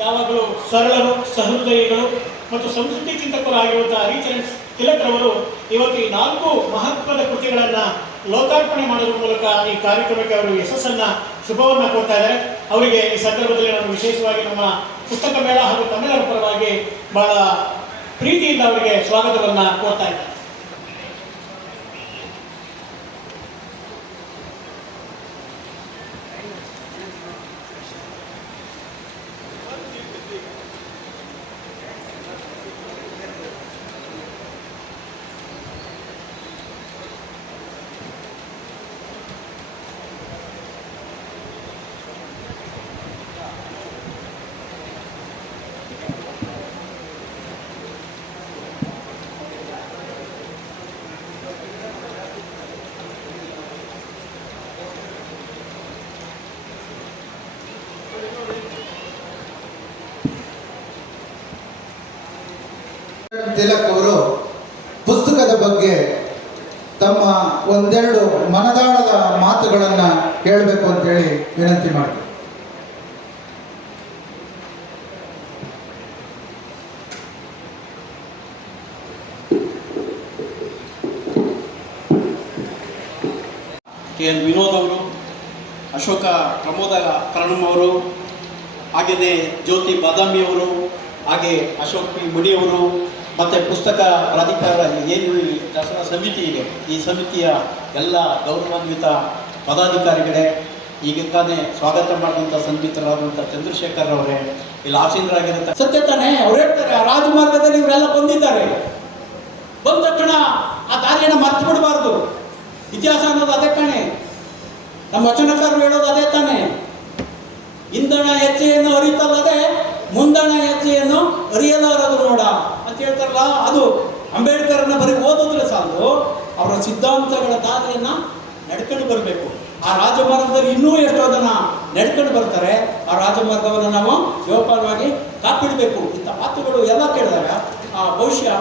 ಯಾವಾಗಲೂ ಸರಳರು, ಸಹೃದಯಿಗಳು ಮತ್ತು ಸಂಸ್ಕೃತಿ ಚಿಂತಕರು ಆಗಿರುವಂತಹ ಹರಿಚರಣ್ ತಿಲಕ್ರವರು ಇವತ್ತು ಈ 4 ಮಹತ್ವದ ಕೃತಿಗಳನ್ನು ಲೋಕಾರ್ಪಣೆ ಮಾಡೋದ್ರ ಮೂಲಕ ಈ ಕಾರ್ಯಕ್ರಮಕ್ಕೆ ಅವರು ಯಶಸ್ಸನ್ನು ಶುಭವನ್ನು ಕೊಡ್ತಾ ಇದ್ದಾರೆ. ಅವರಿಗೆ ಈ ಸಂದರ್ಭದಲ್ಲಿ ನಾನು ವಿಶೇಷವಾಗಿ ನಮ್ಮ ಪುಸ್ತಕ ಮೇಳ ಹಾಗೂ ತಮಿಳರ ಪರವಾಗಿ ಬಹಳ ಪ್ರೀತಿಯಿಂದ ಅವರಿಗೆ ಸ್ವಾಗತವನ್ನು ಕೋರ್ತಾ ಇದ್ದಾರೆ. ತಿಲಕ್ ಅವರು ಪುಸ್ತಕದ ಬಗ್ಗೆ ತಮ್ಮ ಒಂದೆರಡು ಮನದಾಳದ ಮಾತುಗಳನ್ನು ಹೇಳಬೇಕು ಅಂತೇಳಿ ವಿನಂತಿ ಮಾಡ್ತೀನಿ. ಕೆ ಎನ್ ವಿನೋದ್ ಅವರು, ಅಶೋಕ ಪ್ರಮೋದ ಕರಣಂ ಅವರು, ಹಾಗೆಯೇ ಜ್ಯೋತಿ ಬಾದಾಮಿ ಅವರು, ಹಾಗೆ ಅಶೋಕ್ ಪಿ ಮುನಿಯವರು ಮತ್ತು ಪುಸ್ತಕ ಪ್ರಾಧಿಕಾರ ಏನು ಈ ದಸರಾ ಸಮಿತಿ ಇದೆ, ಈ ಸಮಿತಿಯ ಎಲ್ಲ ಗೌರವಾನ್ವಿತ ಪದಾಧಿಕಾರಿಗಳೇ, ಈಗ ತಾನೇ ಸ್ವಾಗತ ಮಾಡಿದಂಥ ಸನ್ಮಿತರಾದಂಥ ಚಂದ್ರಶೇಖರ್ ಅವರೇ, ಇಲ್ಲಿ ಆಸೀನರಾಗಿರುತ್ತೆ. ಸತ್ಯ ತಾನೇ ಅವ್ರು ಹೇಳ್ತಾರೆ, ಆ ರಾಜಮಾರ್ಗದಲ್ಲಿ ಇವರೆಲ್ಲ ಬಂದಿದ್ದಾರೆ, ಬಂದ ತಕ್ಷಣ ಆ ದಾರಿಯನ್ನು ಮರ್ತು ಬಿಡಬಾರ್ದು. ಇತಿಹಾಸ ಅನ್ನೋದು ಅದೇ ತಾನೆ, ನಮ್ಮ ವಚನಕಾರರು ಹೇಳೋದು ಅದೇ ತಾನೆ. ಇಂಧನ ಹೆಜ್ಜೆಯನ್ನು ಅರಿತಲ್ಲದೆ ಮುಂದಣ ಹೆಜ್ಜೆಯನ್ನು ಅರಿಯಲಾರದು ನೋಡ ಅಂತ ಹೇಳ್ತಾರಲ್ಲ, ಅದು ಅಂಬೇಡ್ಕರ್ನ ಬರೀ ಓದಿದ್ರೆ ಸಾಲದು, ಅವರ ಸಿದ್ಧಾಂತಗಳ ದಾರಿಯನ್ನು ನಡ್ಕೊಂಡು ಬರಬೇಕು. ಆ ರಾಜಮಾರ್ಗದಲ್ಲಿ ಇನ್ನೂ ಎಷ್ಟೋ ಜನ ನಡ್ಕೊಂಡು ಬರ್ತಾರೆ. ಆ ರಾಜಮಾರ್ಗವನ್ನು ನಾವು ಜೋಪಾನವಾಗಿ ಕಾಪಿಡಬೇಕು. ಇಂಥ ಮಾತುಗಳು ಎಲ್ಲ ಕೇಳಿದಾಗ ಬಹುಶಃ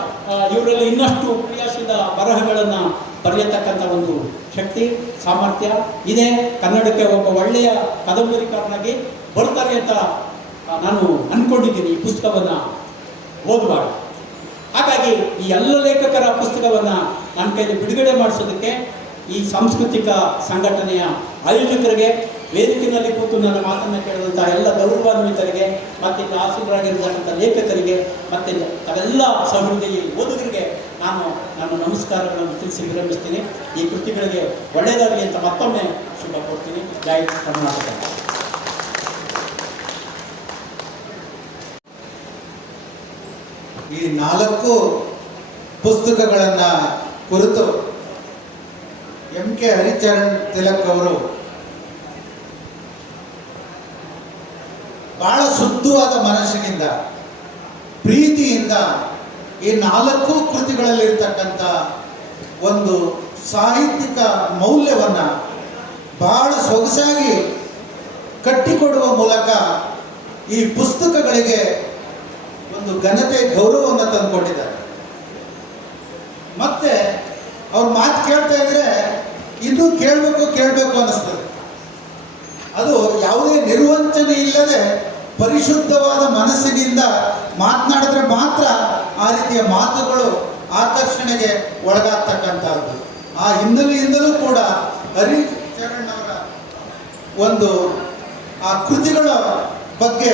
ಇವರಲ್ಲಿ ಇನ್ನಷ್ಟು ಕ್ರಿಯಾಶೀಲ ಬರಹಗಳನ್ನು ಬರೆಯತಕ್ಕಂಥ ಒಂದು ಶಕ್ತಿ ಸಾಮರ್ಥ್ಯ ಇದೆ. ಕನ್ನಡಕ್ಕೆ ಒಬ್ಬ ಒಳ್ಳೆಯ ಕಾದಂಬರಿಕಾರನಾಗಿ ಬರ್ತಾರೆ ಅಂತ ನಾನು ಅಂದ್ಕೊಂಡಿದ್ದೀನಿ ಈ ಪುಸ್ತಕವನ್ನು ಓದುವಾಗ. ಹಾಗಾಗಿ ಈ ಎಲ್ಲ ಲೇಖಕರ ಪುಸ್ತಕವನ್ನು ನನ್ನ ಕೈಲಿ ಬಿಡುಗಡೆ ಮಾಡಿಸೋದಕ್ಕೆ ಈ ಸಾಂಸ್ಕೃತಿಕ ಸಂಘಟನೆಯ ಆಯೋಜಕರಿಗೆ, ವೇದಿಕೆಯಲ್ಲಿ ಕೂತು ನನ್ನ ಮಾತನ್ನು ಕೇಳಿದಂಥ ಎಲ್ಲ ಗೌರವಾನ್ವಿತರಿಗೆ, ಮತ್ತು ಆಸೀನರಾಗಿರ್ತಕ್ಕಂಥ ಲೇಖಕರಿಗೆ, ಮತ್ತು ಅವೆಲ್ಲ ಸಹೃದಯಿ ಓದುಗರಿಗೆ ನಾನು ನನ್ನ ನಮಸ್ಕಾರಗಳನ್ನು ತಿಳಿಸಿ ವಿರಮಿಸ್ತೀನಿ. ಈ ಕೃತಿಗಳಿಗೆ ಒಳ್ಳೆಯದಾಗಲಿ ಅಂತ ಮತ್ತೊಮ್ಮೆ ಶುಭ ಕೊಡ್ತೀನಿ. ಜೈ ಕರ್ನಾಟಕ. ಈ 4 ಪುಸ್ತಕಗಳನ್ನು ಕುರಿತು MK ಹರಿಚರಣ್ ತಿಲಕ್ ಅವರು ಬಹಳ ಶುದ್ಧವಾದ ಮನಸ್ಸಿನಿಂದ, ಪ್ರೀತಿಯಿಂದ ಈ 4 ಕೃತಿಗಳಲ್ಲಿರ್ತಕ್ಕಂಥ ಒಂದು ಸಾಹಿತ್ಯಿಕ ಮೌಲ್ಯವನ್ನು ಬಹಳ ಸೊಗಸಾಗಿ ಕಟ್ಟಿಕೊಡುವ ಮೂಲಕ ಈ ಪುಸ್ತಕಗಳಿಗೆ ಒಂದು ಘನತೆ, ಗೌರವವನ್ನು ತಂದುಕೊಂಡಿದ್ದಾರೆ. ಮತ್ತೆ ಅವ್ರ ಮಾತು ಕೇಳ್ತಾ ಇದ್ರೆ ಇನ್ನೂ ಕೇಳಬೇಕು ಅನ್ನಿಸ್ತದೆ. ಅದು ಯಾವುದೇ ನಿರ್ವಂಚನೆ ಇಲ್ಲದೆ ಪರಿಶುದ್ಧವಾದ ಮನಸ್ಸಿನಿಂದ ಮಾತನಾಡಿದ್ರೆ ಮಾತ್ರ ಆ ರೀತಿಯ ಮಾತುಗಳು ಆಕರ್ಷಣೆಗೆ ಒಳಗಾಗ್ತಕ್ಕಂಥದ್ದು. ಆ ಹಿನ್ನೆಲೆಯಿಂದಲೂ ಕೂಡ ಹರಿಚರಣ್ ಅವರ ಒಂದು ಆ ಕೃತಿಗಳ ಬಗ್ಗೆ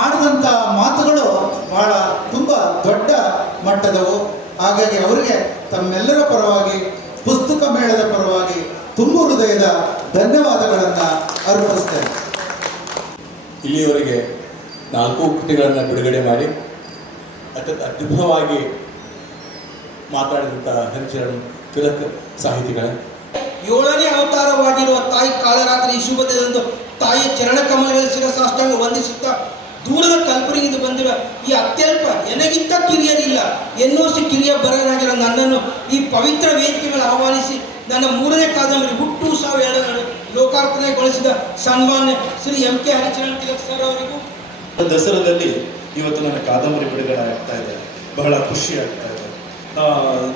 ಆಡಿದಂಥ ಮಾತುಗಳು ಬಹಳ ತುಂಬ ದೊಡ್ಡ ಮಟ್ಟದವು. ಹಾಗಾಗಿ ಅವರಿಗೆ ತಮ್ಮೆಲ್ಲರ ಪರವಾಗಿ, ಪುಸ್ತಕ ಮೇಳದ ಪರವಾಗಿ ತುಂಬ ಹೃದಯದ ಧನ್ಯವಾದಗಳನ್ನು ಅರ್ಪಿಸ್ತೇನೆ. ಇಲ್ಲಿಯವರೆಗೆ 4 ಕೃತಿಗಳನ್ನು ಬಿಡುಗಡೆ ಮಾಡಿ ಅದ್ಭುತವಾಗಿ ಮಾತಾಡಿದಂಥ ಹರಿಚರಣ್ ತಿಲಕ್ ಸಾಹಿತಿಗಳೇ, 7ನೇ ಅವತಾರವಾಗಿರುವ ತಾಯಿ ಕಾಳರಾತ್ರಿ ಈ ಶುಭ ದಿನದಂದು ತಾಯಿಯ ಚರಣ ಕಮಲಗಳ ಶಿರಸಾಷ್ಟಾಂಗ ವಂದಿಸುತ್ತಾ ದೂರದ ಕಲ್ಪನೆಯಿಂದ ಬಂದಿರುವ ಈ ಅತ್ಯಲ್ಪ ನನಗಿಂತ ಕಿರಿಯರಿಲ್ಲ ಎನ್ನುವಷ್ಟು ಕಿರಿಯ ಬರಹರಾಗಿರೋ ನನ್ನನ್ನು ಈ ಪವಿತ್ರ ವೇದಿಕೆ ಮೇಲೆ ಆಹ್ವಾನಿಸಿ ನನ್ನ 3ನೇ ಕಾದಂಬರಿ ಹುಟ್ಟು ಸಾವು 2 ಲೋಕಾರ್ಪಣೆಗೊಳಿಸಿದ ಸನ್ಮಾನ್ಯ ಶ್ರೀ MK ಹರಿಚರಣ್ ತಿಲಕ್ ಸರ್ ಅವರಿಗೂ ದಸರಾದಲ್ಲಿ ಇವತ್ತು ನನ್ನ ಕಾದಂಬರಿ ಬಿಡುಗಡೆ ಆಗ್ತಾ ಇದೆ. ಬಹಳ ಖುಷಿ ಆಗ್ತಾ ಇದೆ.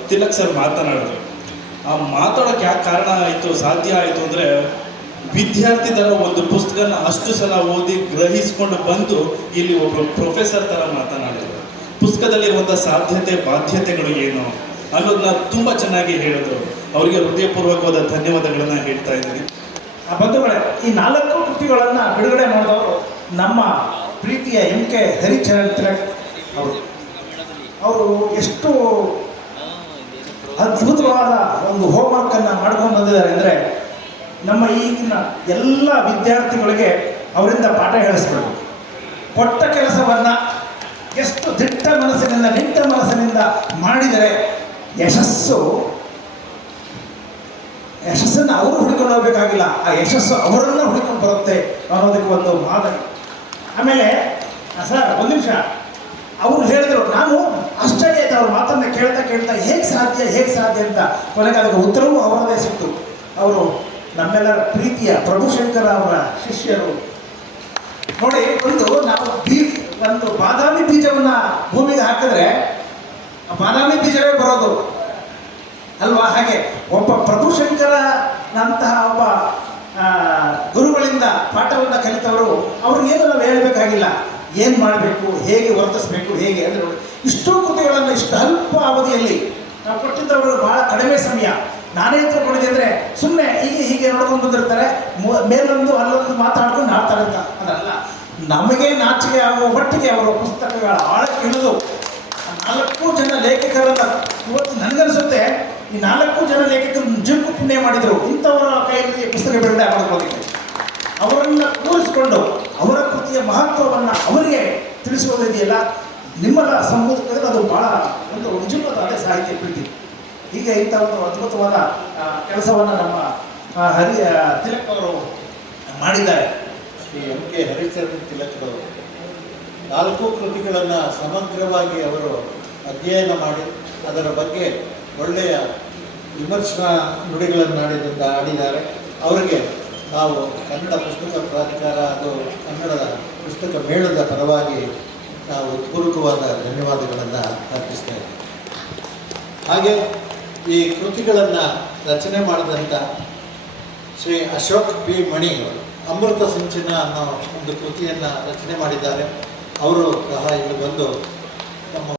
ತಿಲಕ್ ಸರ್ ಮಾತನಾಡಿದ್ರು. ಆ ಮಾತಾಡೋಕ್ಕೆ ಯಾಕೆ ಕಾರಣ ಆಯಿತು, ಸಾಧ್ಯ ಆಯಿತು ಅಂದರೆ ವಿದ್ಯಾರ್ಥಿ ಥರ ಒಂದು ಪುಸ್ತಕನ ಅಷ್ಟು ಸಲ ಓದಿ ಗ್ರಹಿಸ್ಕೊಂಡು ಬಂದು ಇಲ್ಲಿ ಒಬ್ಬರು ಪ್ರೊಫೆಸರ್ ಥರ ಮಾತನಾಡಿದರು. ಪುಸ್ತಕದಲ್ಲಿರುವಂಥ ಸಾಧ್ಯತೆ ಬಾಧ್ಯತೆಗಳು ಏನು ಅನ್ನೋದನ್ನ ತುಂಬ ಚೆನ್ನಾಗಿ ಹೇಳಿದ್ರು. ಅವರಿಗೆ ಹೃದಯಪೂರ್ವಕವಾದ ಧನ್ಯವಾದಗಳನ್ನು ಹೇಳ್ತಾ ಇದ್ದೀನಿ. ಬಂಧುಗಳೇ, ಈ 4 ಕೃತಿಗಳನ್ನು ಬಿಡುಗಡೆ ಮಾಡಿದವರು ನಮ್ಮ ಪ್ರೀತಿಯ MK ಹರಿಚರಣ್ ತಿಲಕ್ ಅವರು ಎಷ್ಟು ಅದ್ಭುತವಾದ ಒಂದು ಹೋಮ್ವರ್ಕನ್ನು ಮಾಡ್ಕೊಂಡು ಬಂದಿದ್ದಾರೆ ಅಂದರೆ, ನಮ್ಮ ಈಗಿನ ಎಲ್ಲ ವಿದ್ಯಾರ್ಥಿಗಳಿಗೆ ಅವರಿಂದ ಪಾಠ ಹೇಳಿಸ್ಬೇಕು. ಕೊಟ್ಟ ಕೆಲಸವನ್ನು ಎಷ್ಟು ನಿಟ್ಟ ಮನಸ್ಸಿನಿಂದ ಮಾಡಿದರೆ ಯಶಸ್ಸನ್ನು ಅವರು ಹುಡುಕೊಂಡು ಹೋಗಬೇಕಾಗಿಲ್ಲ, ಆ ಯಶಸ್ಸು ಅವರನ್ನು ಹುಡುಕೊಂಡು ಬರುತ್ತೆ ಅನ್ನೋದಕ್ಕೆ ಒಂದು ಮಾದರಿ. ಆಮೇಲೆ ಸರ್ ಒಂದು ನಿಮಿಷ, ಅವರು ಹೇಳಿದರು, ನಾನು ಆಶ್ಚರ್ಯ ಆಯ್ತು ಅವ್ರ ಮಾತನ್ನು ಕೇಳ್ತಾ ಹೇಗೆ ಸಾಧ್ಯ ಅಂತ. ಕೊನೆಗೆ ಅದಕ್ಕೆ ಉತ್ತರವೂ ಅವರದೇ ಸಿಕ್ತು. ಅವರು ನಮ್ಮೆಲ್ಲರ ಪ್ರೀತಿಯ ಪ್ರಭುಶಂಕರ ಅವರ ಶಿಷ್ಯರು. ನೋಡಿ, ಒಂದು ಬಾದಾಮಿ ಬೀಜವನ್ನು ಭೂಮಿಗೆ ಹಾಕಿದ್ರೆ ಆ ಬಾದಾಮಿ ಬೀಜವೇ ಬರೋದು ಅಲ್ವಾ? ಹಾಗೆ ಒಬ್ಬ ಪ್ರಭುಶಂಕರನಂತಹ ಒಬ್ಬ ಗುರುಗಳಿಂದ ಪಾಠವನ್ನು ಕಲಿತವರು, ಅವ್ರಿಗೇನು ನಾವು ಹೇಳಬೇಕಾಗಿಲ್ಲ, ಏನು ಮಾಡಬೇಕು, ಹೇಗೆ ವರ್ತಿಸಬೇಕು, ಹೇಗೆ ಅಂದರೆ ನೋಡಿ, ಇಷ್ಟೂ ಕೃತಿಗಳನ್ನು ಇಷ್ಟು ಅಲ್ಪ ಅವಧಿಯಲ್ಲಿ ನಾವು ಕೊಟ್ಟಿದ್ದವರು ಬಹಳ ಕಡಿಮೆ ಸಮಯ. ನಾನೇ ತಿಳ್ಕೊಂಡಿದ್ದೆ ಅಂದರೆ ಸುಮ್ಮನೆ ಹೀಗೆ ನೋಡ್ಕೊಂಡು ಬಂದಿರ್ತಾರೆ, ಮೇಲೊಂದು ಅಲ್ಲೊಂದು ಮಾತಾಡ್ಕೊಂಡು ಆಡ್ತಾರೆ ಅಂತ. ಅದಲ್ಲ, ನಮಗೆ ನಾಚಿಕೆ ಆಗುವ ಮಟ್ಟಿಗೆ ಅವರ ಪುಸ್ತಕಗಳ ಆಳಕ್ಕಿಳಿದು 4 ಜನ ಲೇಖಕರನ್ನ, ಇವತ್ತು ನನಗನ್ಸುತ್ತೆ ಈ 4 ಜನ ಲೇಖಕರು ನಿಜಕ್ಕೂ ಪುಣ್ಯ ಮಾಡಿದರು ಇಂಥವರ ಕೈಯಲ್ಲಿ ಪುಸ್ತಕ ಬಿಡುಗಡೆ ಮಾಡೋದಕ್ಕೆ. ಅವರನ್ನು ಕೂರಿಸಿಕೊಂಡು ಅವರ ಕೃತಿಯ ಮಹತ್ವವನ್ನು ಅವರಿಗೆ ತಿಳಿಸುವುದಿದೆಯಲ್ಲ, ನಿಮ್ಮಲ್ಲ ಸಂಬಂಧದಲ್ಲಿ ಅದು ಭಾಳ ಒಂದು ನಿಜವಾದ ಅದೇ ಸಾಹಿತ್ಯ ಪ್ರೀತಿ. ಹೀಗೆ ಇಂಥ ಒಂದು ಅದ್ಭುತವಾದ ಕೆಲಸವನ್ನು ನಮ್ಮ ತಿಲಕ್ ಅವರು ಮಾಡಿದ್ದಾರೆ. ಶ್ರೀ MK ಹರಿಚರಣ್ ತಿಲಕ್ರವರು 4 ಕೃತಿಗಳನ್ನು ಸಮಗ್ರವಾಗಿ ಅವರು ಅಧ್ಯಯನ ಮಾಡಿ ಅದರ ಬಗ್ಗೆ ಒಳ್ಳೆಯ ವಿಮರ್ಶನಾ ನುಡಿಗಳನ್ನು ಆಡಿದ್ದಾರೆ. ಅವರಿಗೆ ನಾವು ಕನ್ನಡ ಪುಸ್ತಕ ಪ್ರಾಧಿಕಾರ ಅದು ಕನ್ನಡದ ಪುಸ್ತಕ ಮೇಳದ ಪರವಾಗಿ ನಾವು ಪೂರ್ವಕವಾದ ಧನ್ಯವಾದಗಳನ್ನು ಅರ್ಪಿಸ್ತೇವೆ. ಹಾಗೆ ಈ ಕೃತಿಗಳನ್ನು ರಚನೆ ಮಾಡಿದಂಥ ಶ್ರೀ ಅಶೋಕ್ P. ಮಣಿ ಅಮೃತ ಸಿಂಚನ ಅನ್ನೋ ಒಂದು ಕೃತಿಯನ್ನು ರಚನೆ ಮಾಡಿದ್ದಾರೆ. ಅವರು ಸಹ ಇಲ್ಲಿ ಬಂದು ನಮ್ಮ